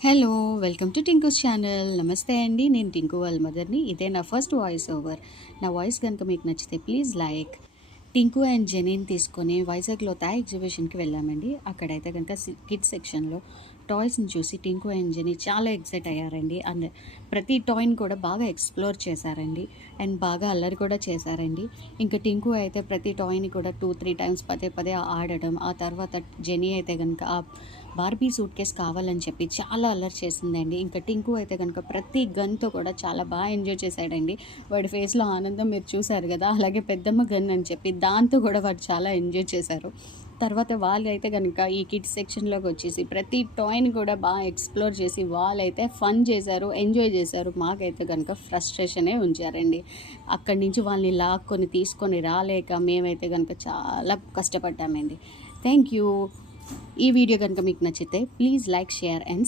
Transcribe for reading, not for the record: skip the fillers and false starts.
Hello! Welcome to Tinku's channel. నమస్తే అండి. నేను టింకు వాళ్ళ మదర్‌ని. ఇదే నా ఫస్ట్ వాయిస్ ఓవర్. నా వాయిస్ గనుక మీకు నచ్చితే ప్లీజ్ లైక్. టింకు అండ్ జెనీని తీసుకొని వైజాగ్‌లో థాయ్ ఎగ్జిబిషన్‌కి వెళ్ళామండి. అక్కడైతే గనుక కిడ్స్ సెక్షన్‌లో టాయ్స్‌ని చూసి టింకు అండ్ జెనీ చాలా ఎక్సైట్ అయ్యారండి. అండ్ ప్రతి టాయ్‌ని కూడా బాగా ఎక్స్‌ప్లోర్ చేశారండి. అండ్ బాగా అల్లరి కూడా చేశారండి. ఇంకా టింకు అయితే ప్రతి టాయ్‌ని కూడా 2, 3 టైమ్స్ పదే పదే ఆడడం. ఆ తర్వాత జెనీ అయితే గనుక బార్బీ సూట్ కేస్ కావాలని చెప్పి చాలా అల్లరి చేసిందండి. ఇంకా టింకు అయితే కనుక ప్రతి గన్‌తో కూడా చాలా బాగా ఎంజాయ్ చేశాడండి. వాడి ఫేస్‌లో ఆనందం మీరు చూసారు కదా! అలాగే పెద్దమ్మ గన్ అని చెప్పి దాంతో కూడా వాడు చాలా ఎంజాయ్ చేశారు. తర్వాత వాళ్ళైతే గనుక ఈ కిడ్స్ సెక్షన్‌లోకి వచ్చేసి ప్రతి టాయ్‌ని కూడా బాగా ఎక్స్‌ప్లోర్ చేసి వాళ్ళైతే ఫన్ చేశారు, ఎంజాయ్ చేశారు. మాకైతే గనుక ఫ్రస్ట్రేషనే ఉంచారండి. అక్కడి నుంచి వాళ్ళని లాక్కొని తీసుకొని రాలేక మేమైతే గనుక చాలా కష్టపడ్డామండి. Thank you. ఈ వీడియో కనుక మీకు నచ్చితే ప్లీజ్ లైక్, షేర్ అండ్